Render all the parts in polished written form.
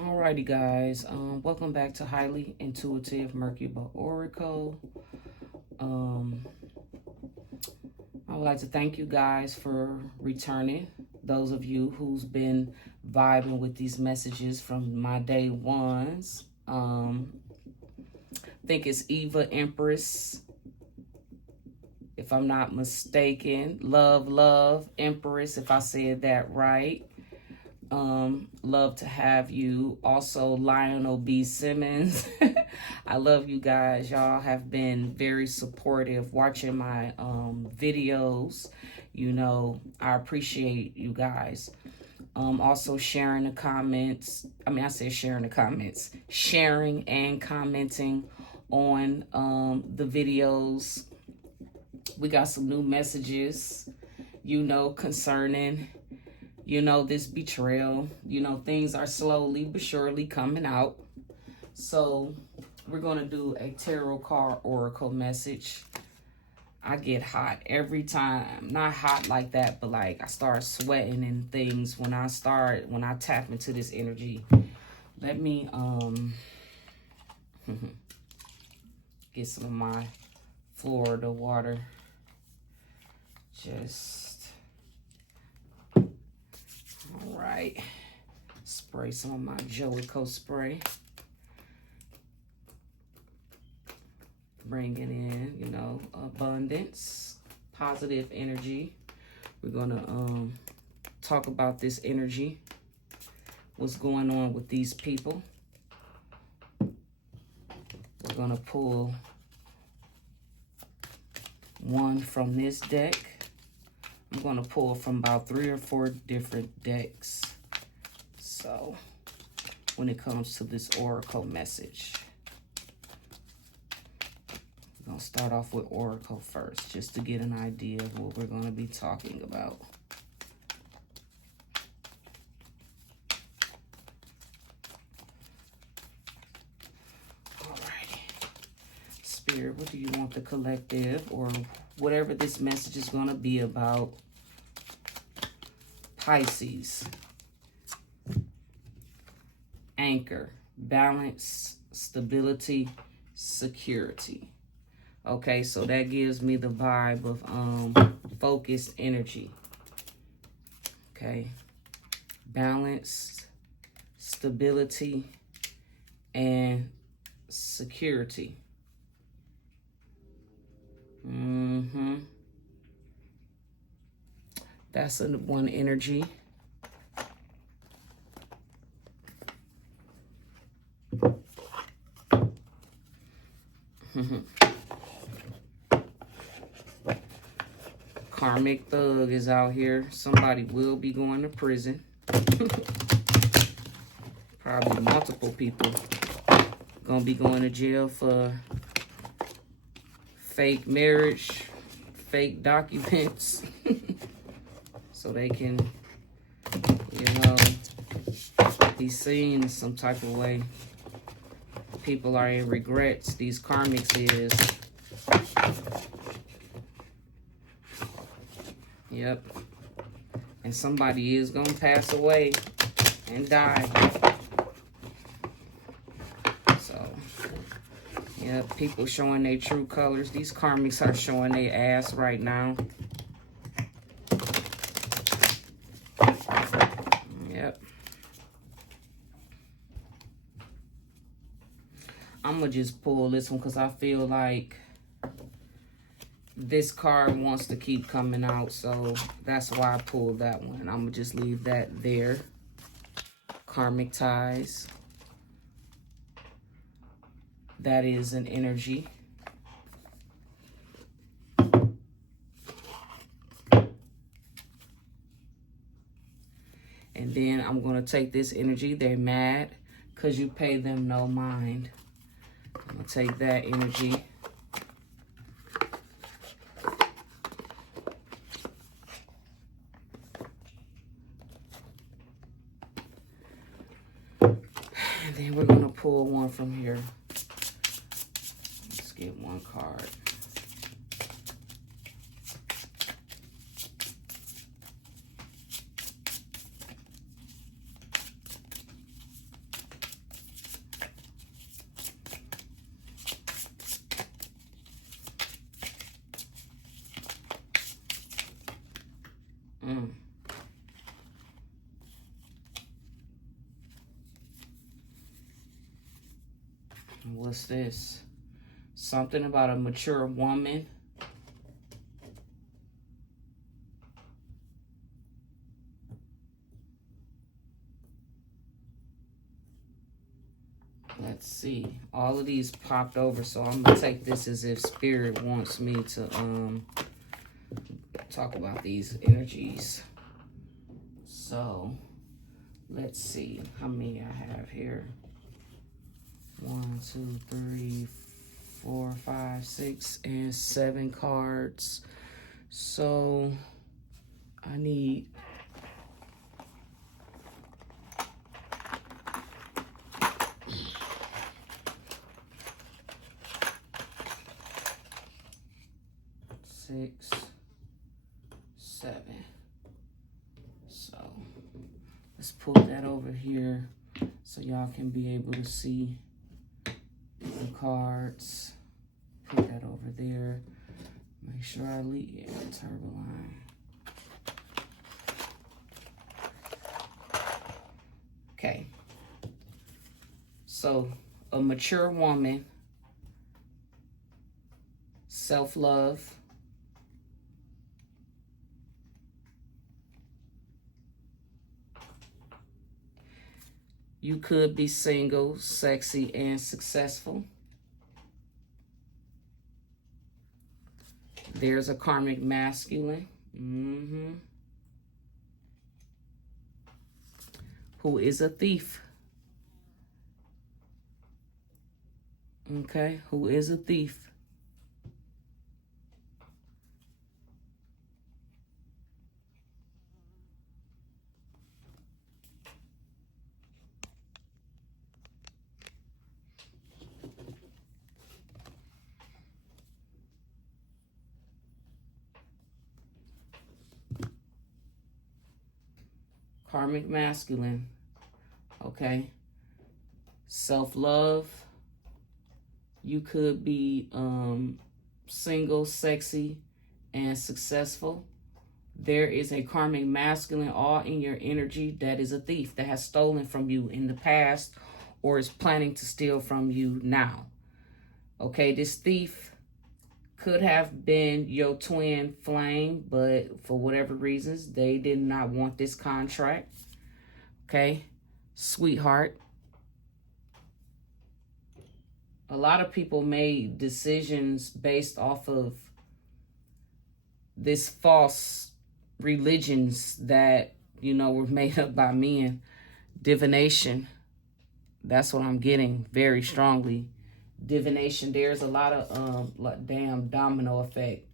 Alrighty, guys. Welcome back to Highly Intuitive Mercury Oracle. I would like to thank you guys for returning. Those of you who's been vibing with these messages from my day ones. I think it's Eva Empress, if I'm not mistaken. Love Empress, if I said that right. Love to have you. Also, Lionel B. Simmons. I love you guys. Y'all have been very supportive watching my videos. You know, I appreciate you guys. Also sharing the comments. I said sharing the comments. Sharing and commenting on the videos. We got some new messages, you know, concerning, you know, this betrayal. You know, things are slowly but surely coming out. So we're going to do a tarot card oracle message. I get hot every time. Not hot like that, but like I start sweating and things when I tap into this energy. Let me get some of my Florida water. All right. Spray some of my Jolico spray. Bringing in, you know, abundance, positive energy. We're going to talk about this energy. What's going on with these people. We're going to pull one from this deck. I'm going to pull from about 3 or 4 different decks. So, when it comes to this oracle message, we're going to start off with oracle first, just to get an idea of what we're going to be talking about. Alrighty. Spirit, what do you want the collective or whatever this message is going to be about? Pisces. Anchor. Balance. Stability. Security. Okay, so that gives me the vibe of focused energy. Okay. Balance, stability, and security. That's one energy. Karmic thug is out here. Somebody will be going to prison. Probably multiple people gonna be going to jail for fake marriage, fake documents. So they can, you know, be seen some type of way. People are in regrets. These karmics is. Yep. And somebody is going to pass away and die. So, yeah, people showing their true colors. These karmics are showing their ass right now. Yep. I'm going to just pull this one because I feel like this card wants to keep coming out. So that's why I pulled that one. I'm going to just leave that there. Karmic ties. That is an energy. And then I'm going to take this energy. They're mad because you pay them no mind. I'm going to take that energy. And then we're going to pull one from here. Let's get one card. What's this? Something about a mature woman. Let's see. All of these popped over, so I'm gonna take this as if Spirit wants me to talk about these energies. So let's see how many I have here. 1, 2, 3, 4, 5, 6, and 7 cards. So I need six, 7. So let's pull that over here so y'all can be able to see the cards. Put that over there. Make sure I leave Turboline. Okay. So a mature woman, self-love, you could be single, sexy, and successful. There's a karmic masculine. Who is a thief. Okay, who is a thief. Karmic masculine, okay? Self-love, you could be single, sexy, and successful. There is a karmic masculine all in your energy that is a thief, that has stolen from you in the past or is planning to steal from you now. Okay, this thief could have been your twin flame, but for whatever reasons, they did not want this contract. Okay, sweetheart. A lot of people made decisions based off of this false religions that, you know, were made up by men. Divination. That's what I'm getting very strongly. Divination. There's a lot of like damn domino effect.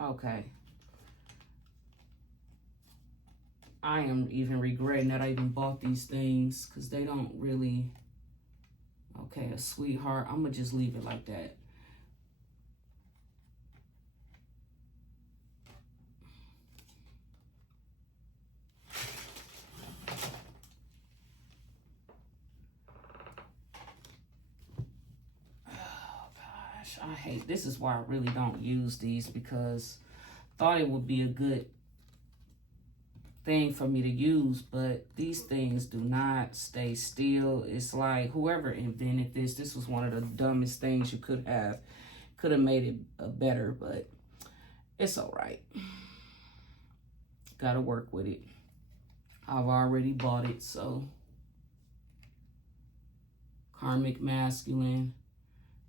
Okay. I am even regretting that I even bought these things because they don't really. Okay, a sweetheart. I'm gonna just leave it like that. I hate, this is why I really don't use these, because I thought it would be a good thing for me to use, but these things do not stay still. It's like whoever invented this was one of the dumbest things you could have made it better, but it's all right. Gotta work with it. I've already bought it, so. Karmic masculine.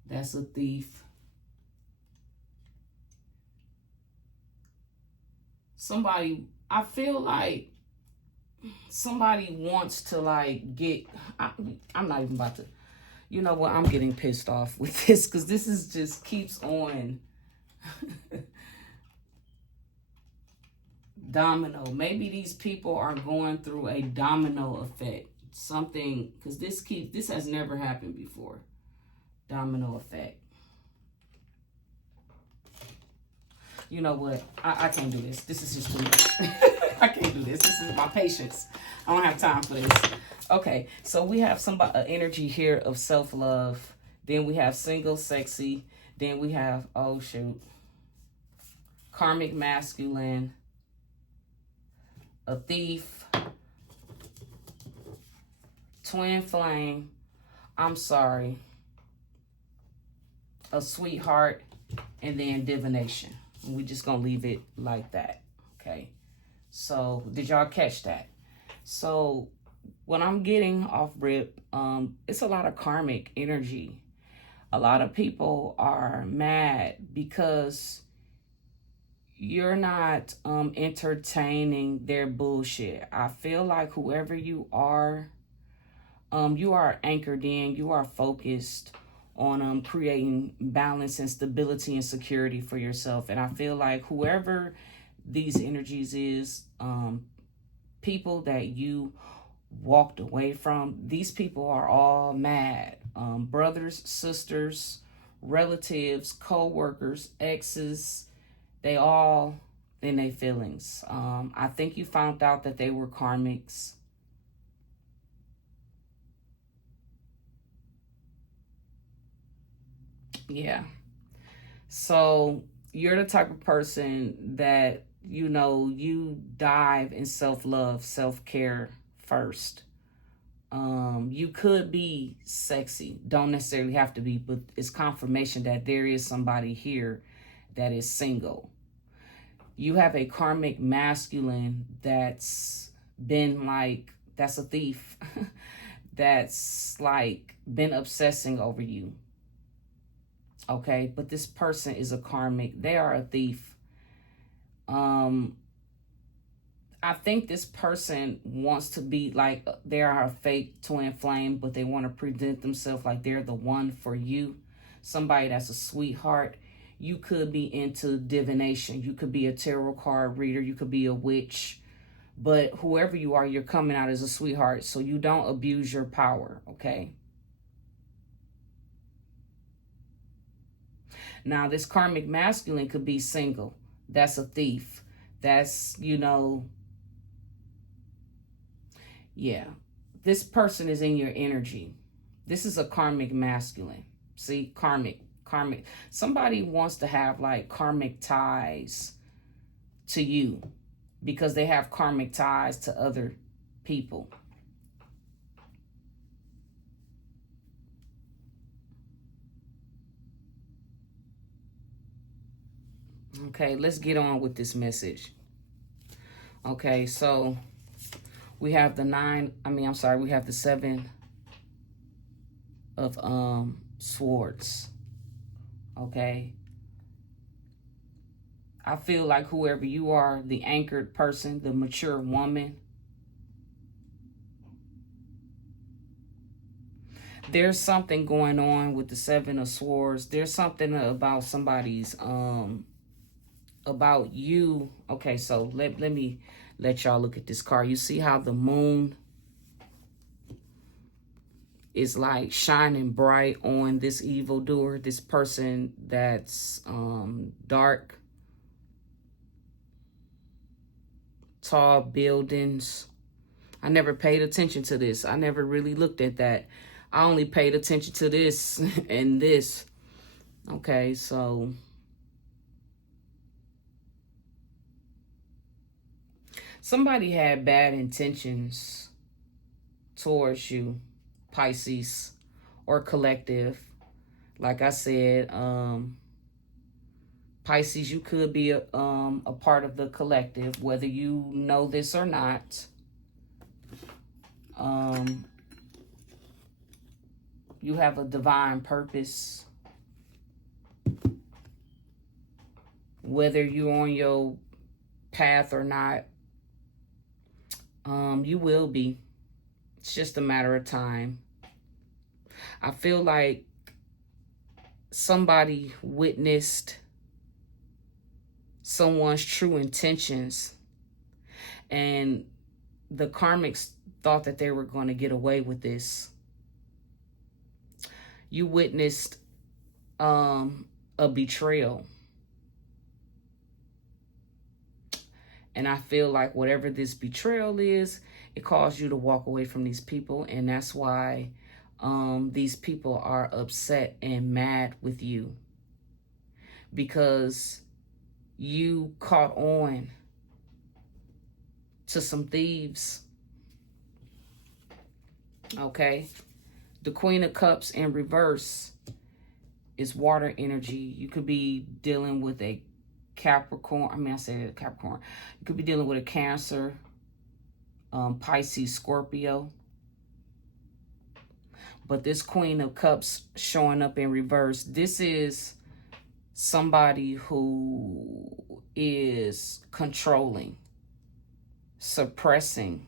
That's a thief. Somebody, I feel like somebody wants to like get, I'm not even about to, you know what, I'm getting pissed off with this because this is just keeps on. Domino. Maybe these people are going through a domino effect. Something, because this has never happened before. Domino effect. You know what? I can't do this. This is just too much. I can't do this. This is my patience. I don't have time for this. Okay, so we have energy here of self-love. Then we have single, sexy. Then we have, oh shoot. karmic masculine, a thief, twin flame, I'm sorry, a sweetheart, and then divination. We just gonna leave it like that, okay? So did y'all catch that? So what I'm getting off rip, it's a lot of karmic energy. A lot of people are mad because you're not entertaining their bullshit. I feel like whoever you are anchored in, you are focused on creating balance and stability and security for yourself. And I feel like whoever these energies is, people that you walked away from, these people are all mad. Brothers, sisters, relatives, co-workers, exes, they all in their feelings. I think you found out that they were karmics. Yeah. So you're the type of person that, you dive in self-love, self-care first. You could be sexy, don't necessarily have to be, but it's confirmation that there is somebody here that is single. You have a karmic masculine that's been like, that's a thief, that's like been obsessing over you. Okay, but this person is a karmic. They are a thief. I think this person wants to be like, they are a fake twin flame, but they want to present themselves like they're the one for you. Somebody that's a sweetheart. You could be into divination. You could be a tarot card reader. You could be a witch. But whoever you are, you're coming out as a sweetheart, so you don't abuse your power, okay? Now, this karmic masculine could be single. That's a thief. That's, yeah. This person is in your energy. This is a karmic masculine. See, karmic. Somebody wants to have like karmic ties to you because they have karmic ties to other people. Okay, let's get on with this message. Okay, so we have the we have the 7 of swords. Okay. I feel like whoever you are, the anchored person, the mature woman, there's something going on with the 7 of swords. There's something about somebody's, about you. Okay, so let me let y'all look at this card. You see how the moon is like shining bright on this evildoer, this person that's dark, tall buildings. I never paid attention to this. I never really looked at that. I only paid attention to this and this. Okay, so somebody had bad intentions towards you, Pisces, or collective. Like I said, Pisces, you could be a part of the collective, whether you know this or not. You have a divine purpose. Whether you're on your path or not, you will be. It's just a matter of time. I feel like somebody witnessed someone's true intentions, and the karmics thought that they were going to get away with this. You witnessed a betrayal. And I feel like whatever this betrayal is, it caused you to walk away from these people. And that's why these people are upset and mad with you. Because you caught on to some thieves. Okay. The Queen of Cups in reverse is water energy. You could be dealing with a Capricorn. I mean, I said Capricorn. You could be dealing with a Cancer, Pisces, Scorpio. But this Queen of Cups showing up in reverse, this is somebody who is controlling, suppressing.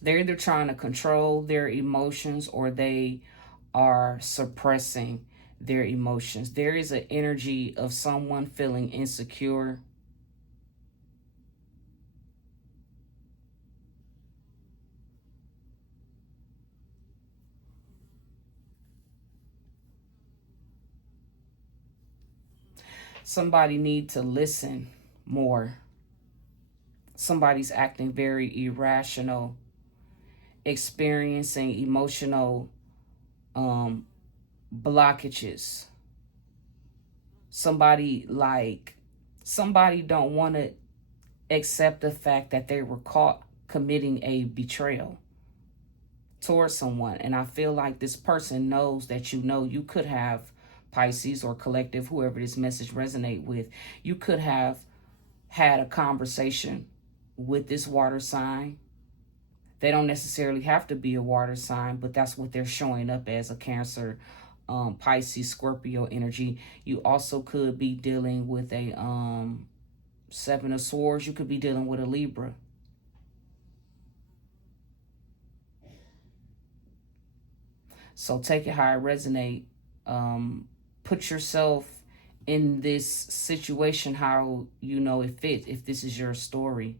They're either trying to control their emotions or they are suppressing their emotions. There is an energy of someone feeling insecure. Somebody needs to listen more. Somebody's acting very irrational, experiencing emotional blockages. Somebody don't want to accept the fact that they were caught committing a betrayal towards someone. And I feel like this person knows that you could have, Pisces or collective, whoever this message resonate with, you could have had a conversation with this water sign. They don't necessarily have to be a water sign, but that's what they're showing up as, a Cancer, Pisces, Scorpio energy. You also could be dealing with a Seven of Swords. You could be dealing with a Libra. So take it how it resonate. Put yourself in this situation how it fits. If this is your story,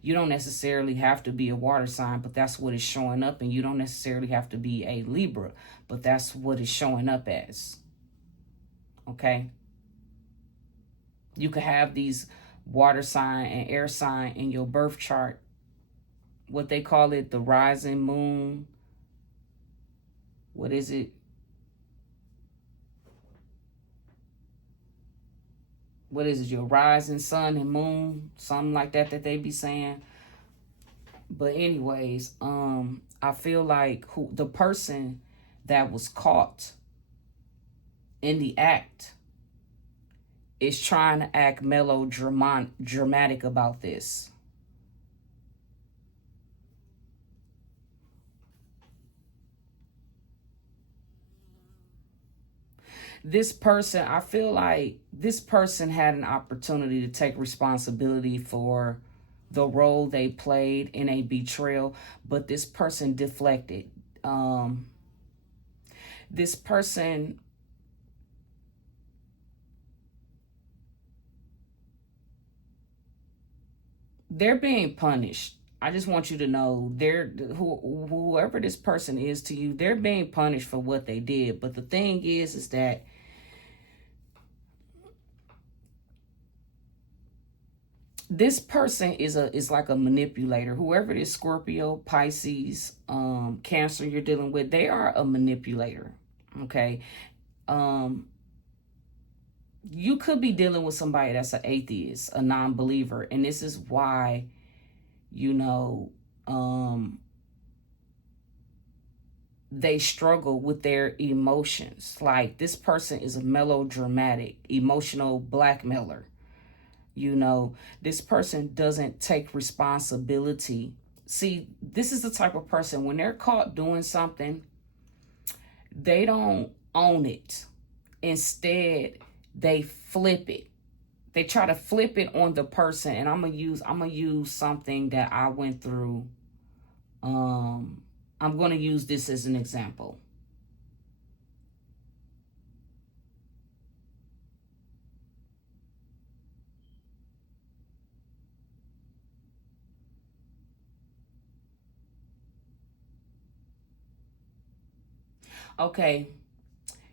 you don't necessarily have to be a water sign, but that's what is showing up. And you don't necessarily have to be a Libra, but that's what is showing up as. Okay. You could have these water sign and air sign in your birth chart. What they call it, the rising moon. What is it? What is it? Your rising sun and moon, something like that they be saying. But anyways, I feel like the person that was caught in the act is trying to act melodramatic about this. This person, I feel like this person had an opportunity to take responsibility for the role they played in a betrayal, but this person deflected. This person, they're being punished. I just want you to know, whoever this person is to you, they're being punished for what they did. But the thing is that this person is like a manipulator. Whoever it is, Scorpio, Pisces, Cancer you're dealing with, they are a manipulator. Okay. You could be dealing with somebody that's an atheist, a non-believer, and this is why, they struggle with their emotions. Like, this person is a melodramatic, emotional blackmailer. This person doesn't take responsibility. See, this is the type of person, when they're caught doing something, they don't own it. Instead, they flip it. They try to flip it on the person. And I'm gonna use something that I went through. I'm gonna use this as an example. Okay,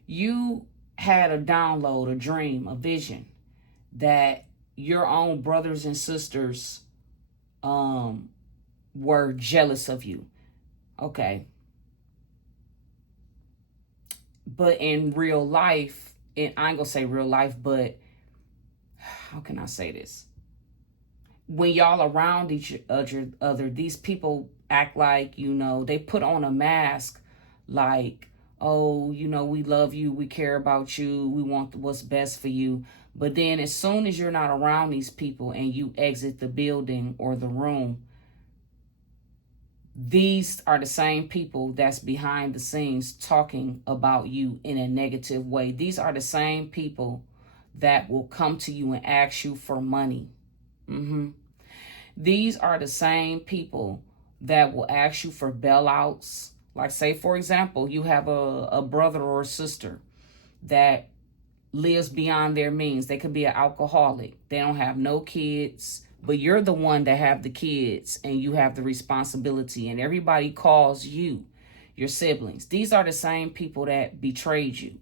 you had a download, a dream, a vision that your own brothers and sisters were jealous of you. Okay. But in real life, I ain't gonna say real life, but how can I say this? When y'all around each other, these people act like, you know, they put on a mask like, oh, you know, we love you, we care about you, we want what's best for you. But then as soon as you're not around these people and you exit the building or the room, these are the same people that's behind the scenes talking about you in a negative way. These are the same people that will come to you and ask you for money. These are the same people that will ask you for bailouts. Like, say, for example, you have a brother or a sister that lives beyond their means. They could be an alcoholic. They don't have no kids, but you're the one that have the kids and you have the responsibility, and everybody calls you, your siblings. These are the same people that betrayed you.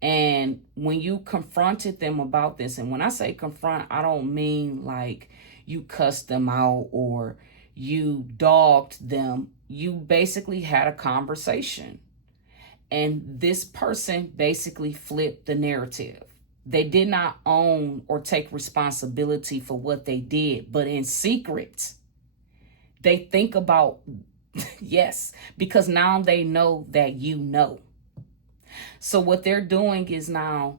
And when you confronted them about this, and when I say confront, I don't mean like you cussed them out or you dogged them. You basically had a conversation. And this person basically flipped the narrative. They did not own or take responsibility for what they did, but in secret, they think about, yes, because now they know that you know. So what they're doing is now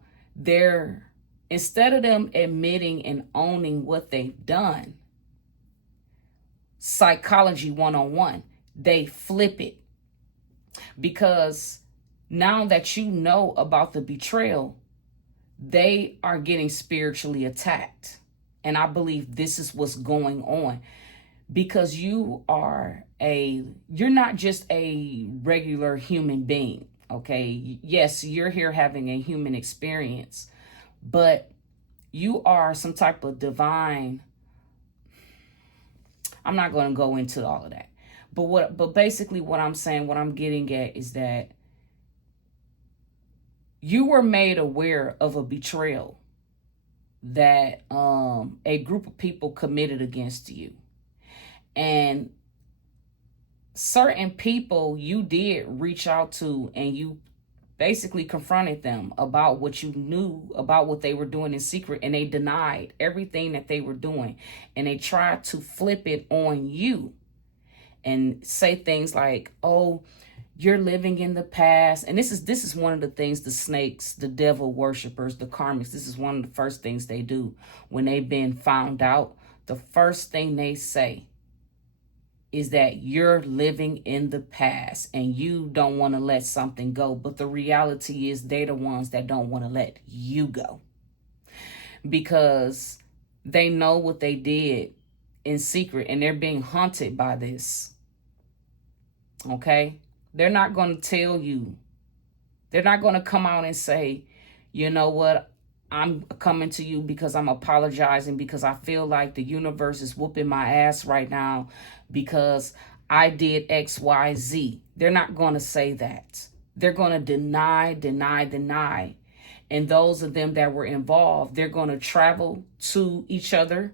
instead of them admitting and owning what they've done, psychology 101, they flip it. Because now that you know about the betrayal, they are getting spiritually attacked. And I believe this is what's going on. Because you're not just a regular human being. Okay, yes, you're here having a human experience, but you are some type of divine. I'm not going to go into all of that. But basically what I'm saying, what I'm getting at is that you were made aware of a betrayal that a group of people committed against you. And certain people you did reach out to, and you basically confronted them about what you knew about what they were doing in secret, and they denied everything that they were doing, and they tried to flip it on you and say things like, oh, you're living in the past. And this is one of the things the snakes, the devil worshipers, the karmics, this is one of the first things they do when they've been found out. The first thing they say is that you're living in the past and you don't want to let something go. But the reality is they're the ones that don't want to let you go, because they know what they did in secret and they're being haunted by this. Okay? They're not going to tell you. They're not going to come out and say, you know what? I'm coming to you because I'm apologizing because I feel like the universe is whooping my ass right now because I did X, Y, Z. They're not going to say that. They're going to deny. And those of them that were involved, they're going to travel to each other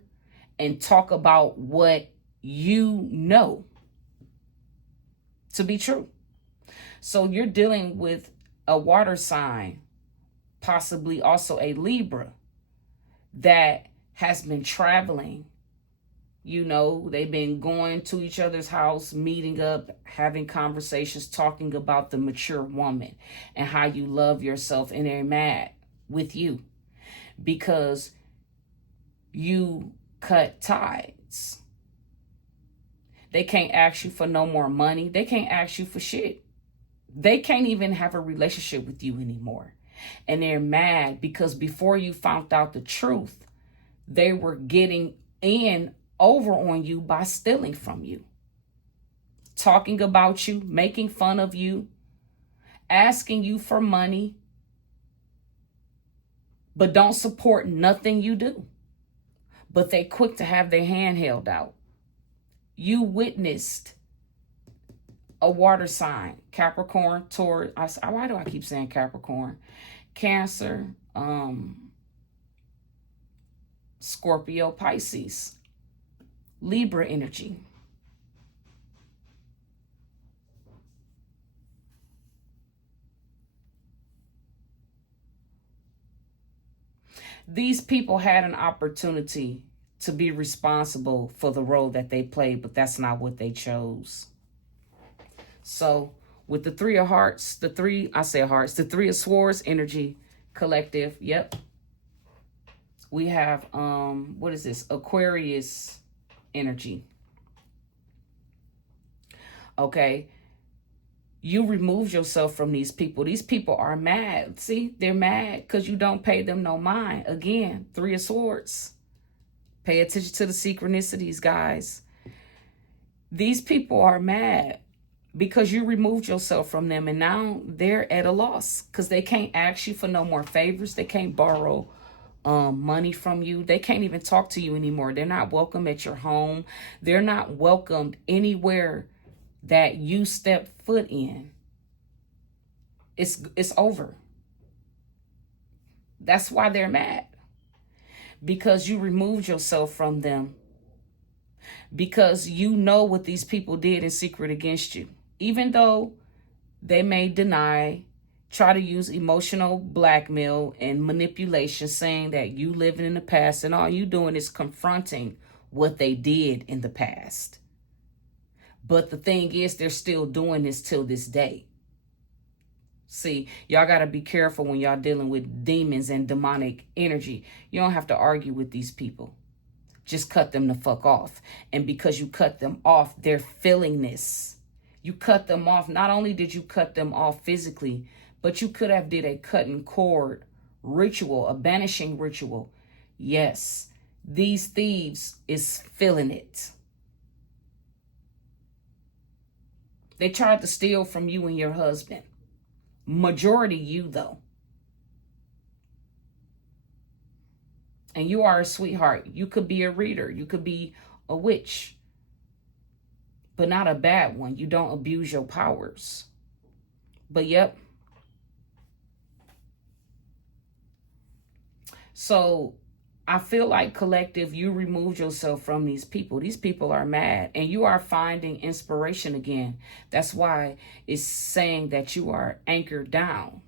and talk about what you know to be true. So you're dealing with a water sign, possibly also a Libra, that has been traveling. You know, they've been going to each other's house, meeting up, having conversations, talking about the mature woman and how you love yourself, and they're mad with you because you cut ties. They can't ask you for no more money. They can't ask you for shit. They can't even have a relationship with you anymore. And they're mad because before you found out the truth, they were getting in over on you by stealing from you, talking about you, making fun of you, asking you for money, but don't support nothing you do. But they quick to have their hand held out. You witnessed a water sign, Capricorn, Taurus. Why do I keep saying Capricorn? Cancer, Scorpio, Pisces, Libra energy. These people had an opportunity to be responsible for the role that they played, but that's not what they chose. So with the Three of Hearts, the Three of Swords energy collective, yep. We have, what is this? Aquarius energy. Okay. You removed yourself from these people. These people are mad. See, they're mad because you don't pay them no mind. Again, Three of Swords. Pay attention to the synchronicities, guys. These people are mad because you removed yourself from them, and now they're at a loss because they can't ask you for no more favors. They can't borrow money from you. They can't even talk to you anymore. They're not welcome at your home. They're not welcomed anywhere that you step foot in. It's over. That's why they're mad. Because you removed yourself from them. Because you know what these people did in secret against you. Even though they may deny, try to use emotional blackmail and manipulation, saying that you living in the past and all you doing is confronting what they did in the past. But the thing is, they're still doing this till this day. See, y'all got to be careful when y'all dealing with demons and demonic energy. You don't have to argue with these people. Just cut them the fuck off. And because you cut them off, they're feeling this. You cut them off. Not only did you cut them off physically, but you could have did a cutting cord ritual, a banishing ritual. Yes, these thieves is feeling it. They tried to steal from you and your husband. Majority you, though. And you are a sweetheart. You could be a reader. You could be a witch. But not a bad one. You don't abuse your powers. But yep. So I feel like, collective, you removed yourself from these people. These people are mad, and you are finding inspiration again. That's why it's saying that you are anchored down.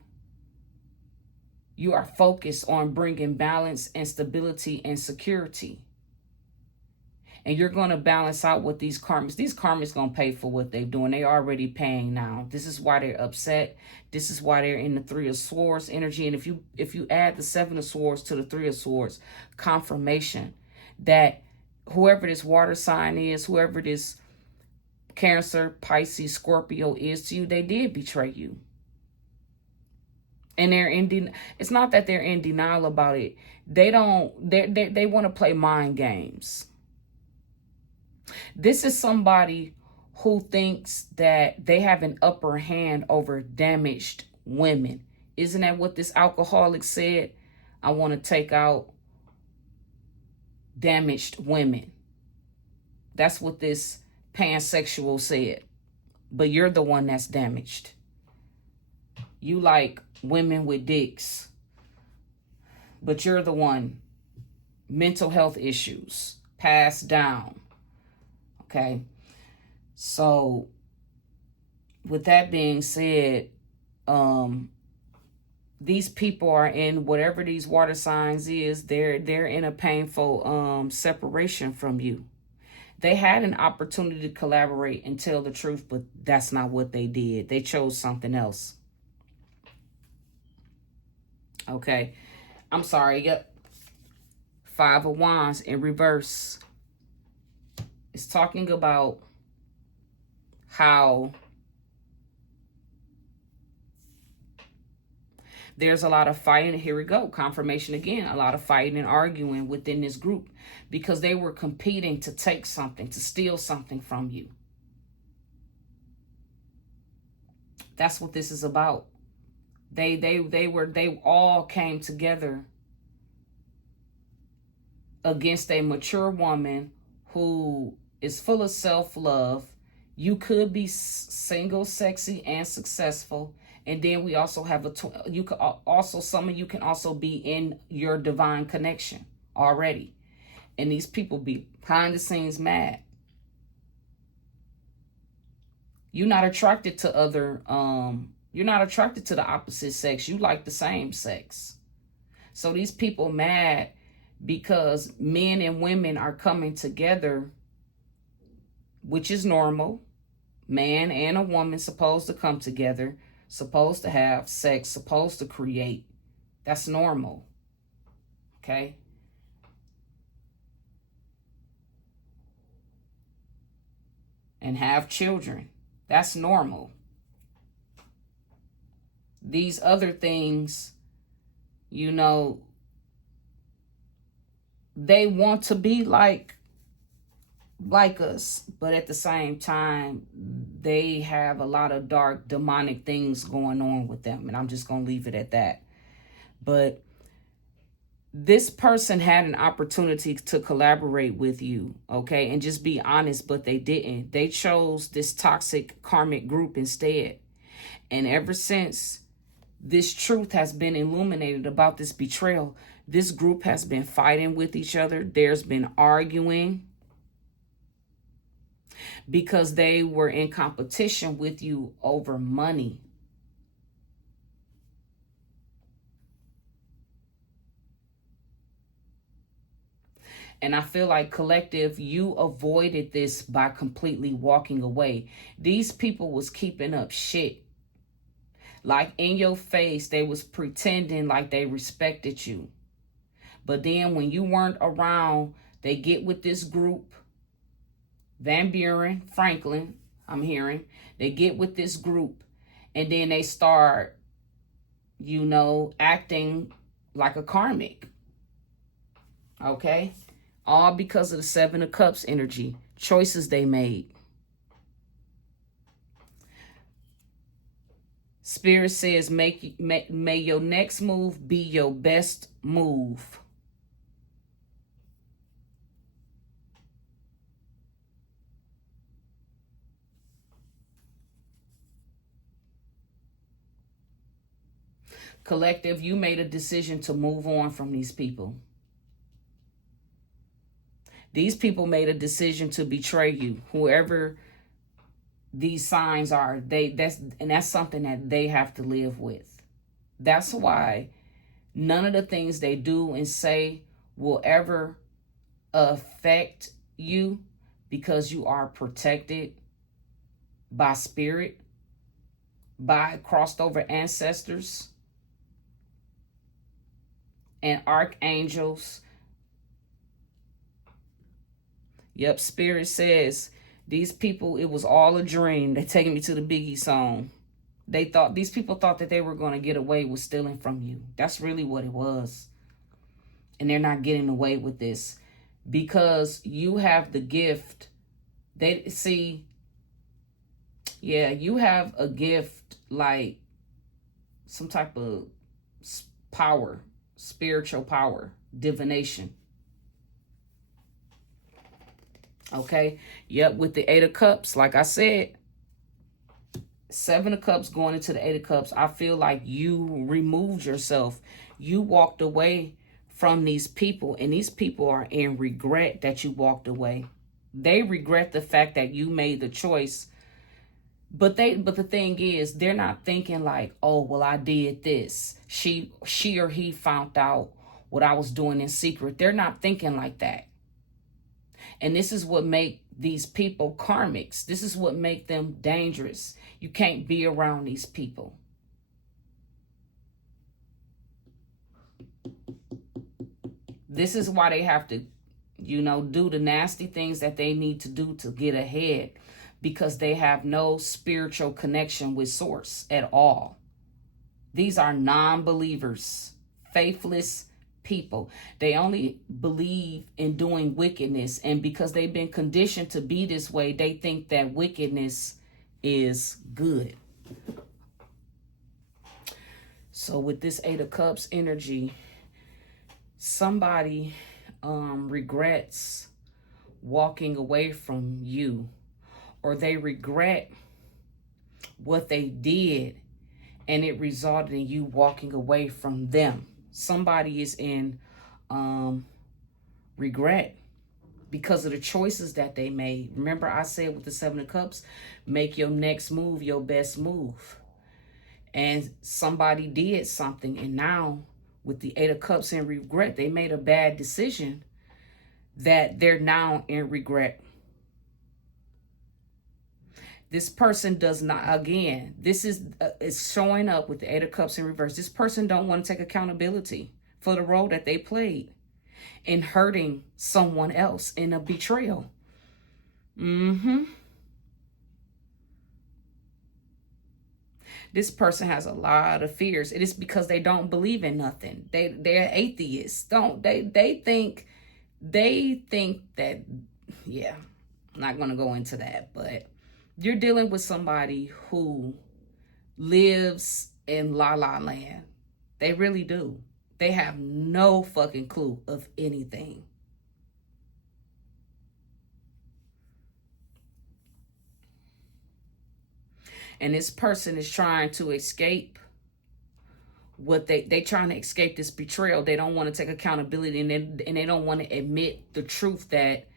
You are focused on bringing balance and stability and security. And you're going to balance out with these karmics. These karmics going to pay for what they're doing. They already paying now. This is why they're upset. This is why they're in the Three of Swords energy. And if you add the Seven of Swords to the Three of Swords, confirmation that whoever this water sign is, whoever this Cancer, Pisces, Scorpio is to you, they did betray you. And they're it's not that they're in denial about it. They want to play mind games. This is somebody who thinks that they have an upper hand over damaged women. Isn't that what this alcoholic said? I want to take out damaged women. That's what this pansexual said. But you're the one that's damaged. You like women with dicks. But you're the one. Mental health issues passed down. Okay, so with that being said, these people are in whatever these water signs is. They're in a painful separation from you. They had an opportunity to collaborate and tell the truth, but that's not what they did. They chose something else. Okay, I'm sorry. Yep, Five of Wands in reverse. It's talking about how there's a lot of fighting. Here we go. Confirmation again. A lot of fighting and arguing within this group because they were competing to take something, to steal something from you. That's what this is about. They all came together against a mature woman who is full of self-love. You could be single, sexy, and successful. And then we also have you could also, some of you can also be in your divine connection already. And these people be behind the scenes mad. You're not attracted to other, you're not attracted to the opposite sex. You like the same sex. So these people mad because men and women are coming together, which is normal. Man and a woman supposed to come together, supposed to have sex, supposed to create. That's normal. Okay? And have children. That's normal. These other things, you know, they want to be like us, but at the same time, they have a lot of dark demonic things going on with them, and I'm just going to leave it at that. But this person had an opportunity to collaborate with you, okay, and just be honest, but they didn't. They chose this toxic karmic group instead. And ever since this truth has been illuminated about this betrayal, this group has been fighting with each other. There's been arguing because they were in competition with you over money. And I feel like, collective, you avoided this by completely walking away. These people was keeping up shit. Like, in your face, they was pretending like they respected you. But then when you weren't around, they get with this group, Van Buren, Franklin, I'm hearing. They get with this group, and then they start, you know, acting like a karmic. Okay? All because of the Seven of Cups energy. Choices they made. Spirit says, may your next move be your best move. Collective, you made a decision to move on from these people. These people made a decision to betray you. Whoever these signs are, that's something that they have to live with. That's why none of the things they do and say will ever affect you, because you are protected by spirit, by crossed over ancestors and archangels. Yep, Spirit says these people, it was all a dream. They're taking me to the Biggie song. These people thought that they were going to get away with stealing from you. That's really what it was. And they're not getting away with this because you have the gift. They see, yeah, you have a gift, like some type of power, spiritual power, divination. Okay. Yep. With the Eight of Cups, like I said, Seven of Cups going into the Eight of Cups, I feel like you removed yourself. You walked away from these people, and these people are in regret that you walked away. They regret the fact that you made the choice. But the thing is, they're not thinking like, oh, well, I did this. She or he found out what I was doing in secret. They're not thinking like that. And this is what make these people karmics. This is what make them dangerous. You can't be around these people. This is why they have to, you know, do the nasty things that they need to do to get ahead, because they have no spiritual connection with source at all. These are non-believers, faithless people. They only believe in doing wickedness, and because they've been conditioned to be this way, they think that wickedness is good. So with this Eight of Cups energy, somebody regrets walking away from you, or they regret what they did and it resulted in you walking away from them. Somebody is in regret because of the choices that they made. Remember, I said with the Seven of Cups, make your next move your best move. And somebody did something, and now with the Eight of Cups in regret. They made a bad decision that they're now in regret. This person does not, again, this is showing up with the Eight of Cups in reverse. This person don't want to take accountability for the role that they played in hurting someone else in a betrayal. This person has a lot of fears. It is because they don't believe in nothing. They're atheists. They think that, yeah, I'm not going to go into that, but you're dealing with somebody who lives in la la land. They really do. They have no fucking clue of anything. And this person is trying to escape what they trying to escape this betrayal. They don't want to take accountability, and they don't want to admit the truth that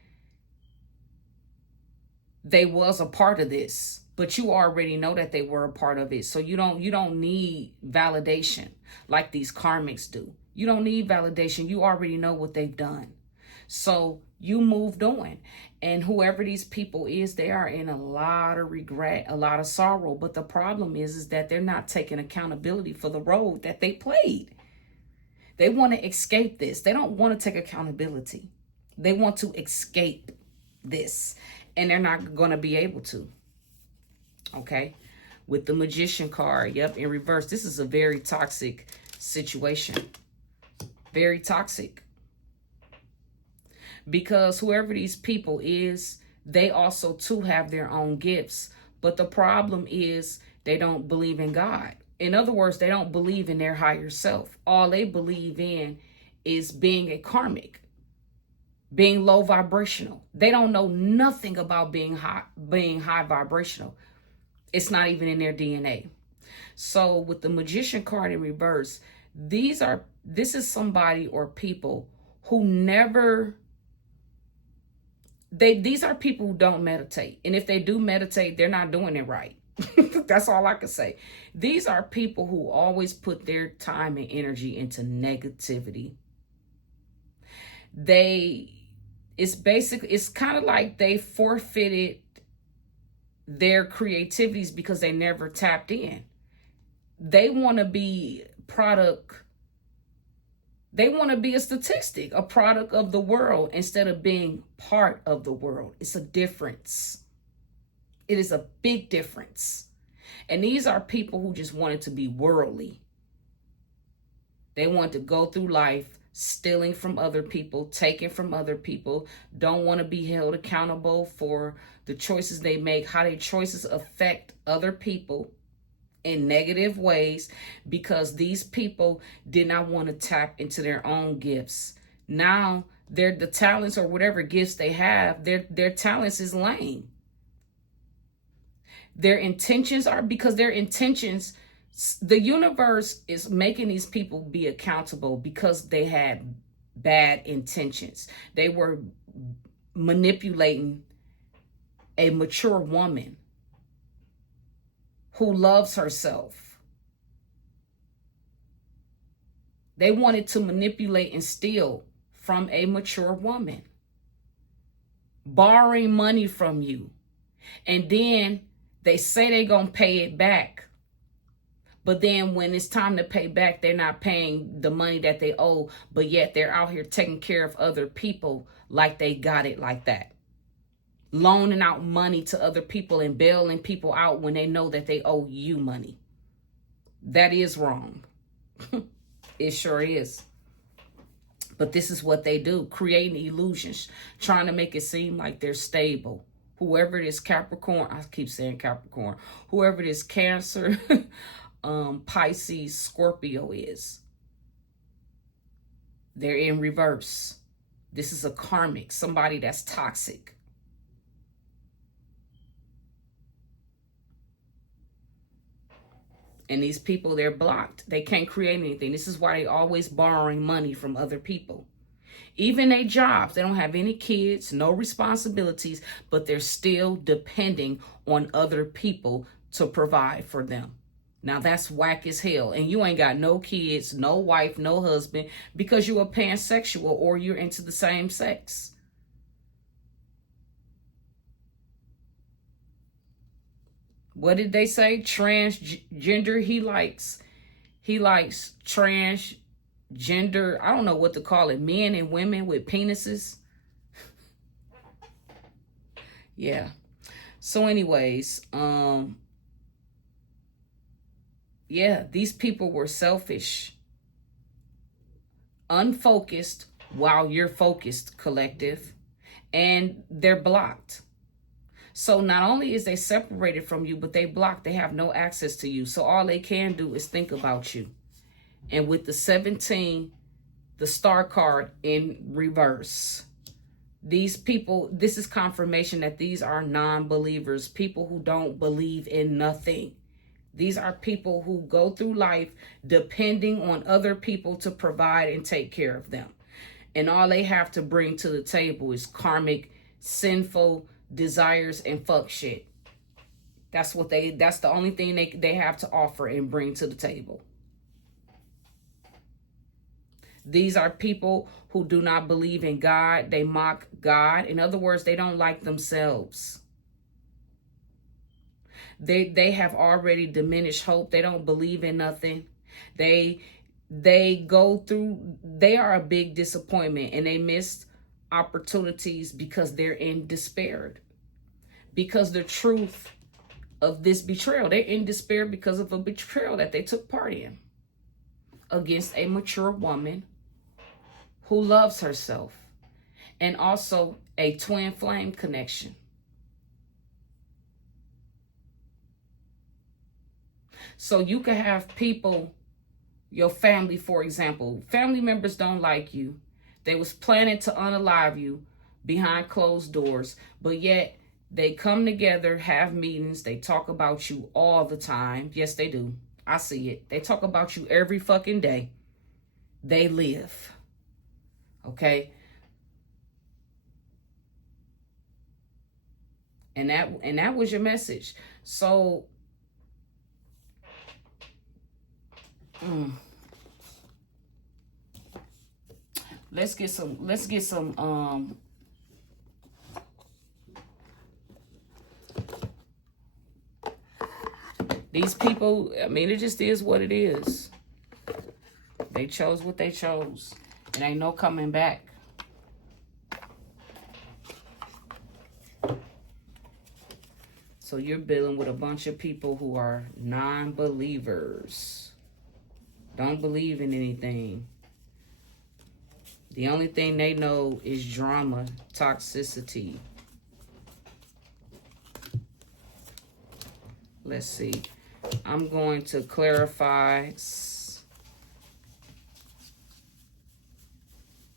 they was a part of this. But you already know that they were a part of it. So you don't need validation like these karmics do. You don't need validation. You already know what they've done. So you moved on. And whoever these people is, they are in a lot of regret, a lot of sorrow. But the problem is that they're not taking accountability for the role that they played. They want to escape this. They don't want to take accountability. They want to escape this. And they're not going to be able to. Okay? With the Magician card, yep, in reverse. This is a very toxic situation. Very toxic. Because whoever these people is, they also too have their own gifts. But the problem is they don't believe in God. In other words, they don't believe in their higher self. All they believe in is being a karmic, being low vibrational. They don't know nothing about being high vibrational. It's not even in their DNA. So with the Magician card in reverse, this is somebody or people who never... These are people who don't meditate. And if they do meditate, they're not doing it right. That's all I can say. These are people who always put their time and energy into negativity. It's kind of like they forfeited their creativities because they never tapped in. They want to be They want to be a statistic, a product of the world instead of being part of the world. It's a difference. It is a big difference. And these are people who just wanted to be worldly. They want to go through life stealing from other people, taking from other people, don't want to be held accountable for the choices they make, how their choices affect other people in negative ways, because these people did not want to tap into their own gifts. Now the talents or whatever gifts they have, their talents is lame. Their intentions are, because their intentions, the universe is making these people be accountable because they had bad intentions. They were manipulating a mature woman who loves herself. They wanted to manipulate and steal from a mature woman, borrowing money from you. And then they say they're going to pay it back. But then when it's time to pay back, they're not paying the money that they owe, but yet they're out here taking care of other people like they got it like that. Loaning out money to other people and bailing people out when they know that they owe you money. That is wrong. It sure is. But this is what they do, creating illusions, trying to make it seem like they're stable. Whoever it is, Capricorn, I keep saying Capricorn, whoever it is, Cancer, Pisces, Scorpio is. They're in reverse. This is a karmic, somebody that's toxic. And these people, they're blocked. They can't create anything. This is why they always borrowing money from other people. Even their jobs, they don't have any kids, no responsibilities, but they're still depending on other people to provide for them. Now that's whack as hell. And you ain't got no kids, no wife, no husband, because you're a pansexual or you're into the same sex. What did they say? Transgender. He likes transgender. I don't know what to call it. Men and women with penises. Yeah. So anyways, yeah, these people were selfish, unfocused while you're focused, collective, and they're blocked. So not only is they separated from you, but they blocked. They have no access to you. So all they can do is think about you. And with the 17, the star card in reverse, these people, this is confirmation that these are non-believers, people who don't believe in nothing. These are people who go through life depending on other people to provide and take care of them. And all they have to bring to the table is karmic, sinful desires and fuck shit. That's the only thing they have to offer and bring to the table. These are people who do not believe in God. They mock God. In other words, they don't like themselves. They have already diminished hope. They don't believe in nothing. They are a big disappointment, and they missed opportunities because they're in despair. Because the truth of this betrayal, they're in despair because of a betrayal that they took part in against a mature woman who loves herself, and also a twin flame connection. So you can have people, your family, for example, family members don't like you. They was planning to unalive you behind closed doors, but yet they come together, have meetings. They talk about you all the time. Yes, they do. I see it. They talk about you every fucking day. They live. Okay? And that was your message. So let's get some these people, I mean, it just is what it is. They chose what they chose. It ain't no coming back. So you're dealing with a bunch of people who are non-believers. Don't believe in anything. The only thing they know is drama, toxicity. Let's see. I'm going to clarify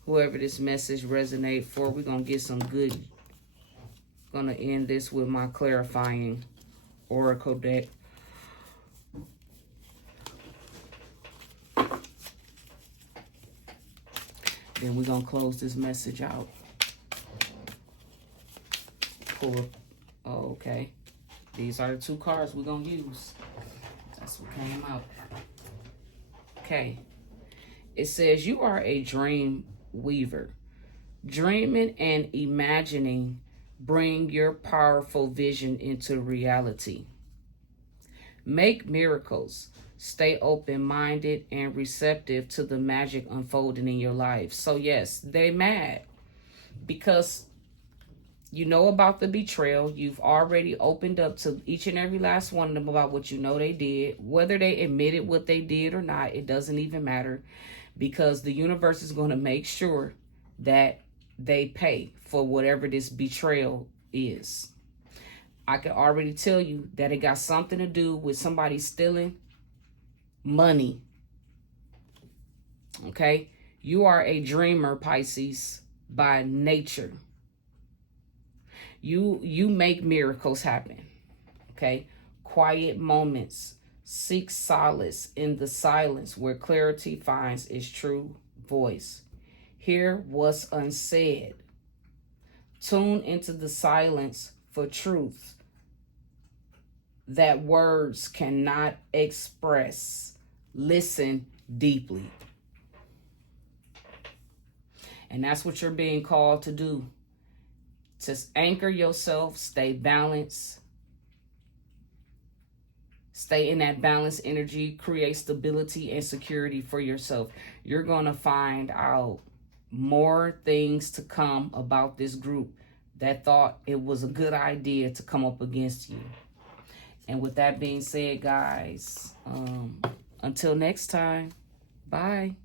whoever this message resonates for. We're going to get some good. Going to end this with my clarifying oracle deck. Then we're going to close this message out. Pull. Oh, okay. These are the two cards we're going to use. That's what came out. Okay. It says you are a dream weaver. Dreaming and imagining bring your powerful vision into reality. Make miracles. Stay open-minded and receptive to the magic unfolding in your life. So yes, they mad because you know about the betrayal. You've already opened up to each and every last one of them about what you know they did. Whether they admitted what they did or not, it doesn't even matter, because the universe is going to make sure that they pay for whatever this betrayal is. I can already tell you that it got something to do with somebody stealing money. Okay? You are a dreamer, Pisces, by nature. You make miracles happen. Okay? Quiet moments. Seek solace in the silence where clarity finds its true voice. Hear what's unsaid. Tune into the silence for truth. that words cannot express. Listen deeply. And that's what you're being called to do. To anchor yourself, stay balanced. Stay in that balanced energy, create stability and security for yourself. You're going to find out more things to come about this group that thought it was a good idea to come up against you. And with that being said, guys, until next time, bye.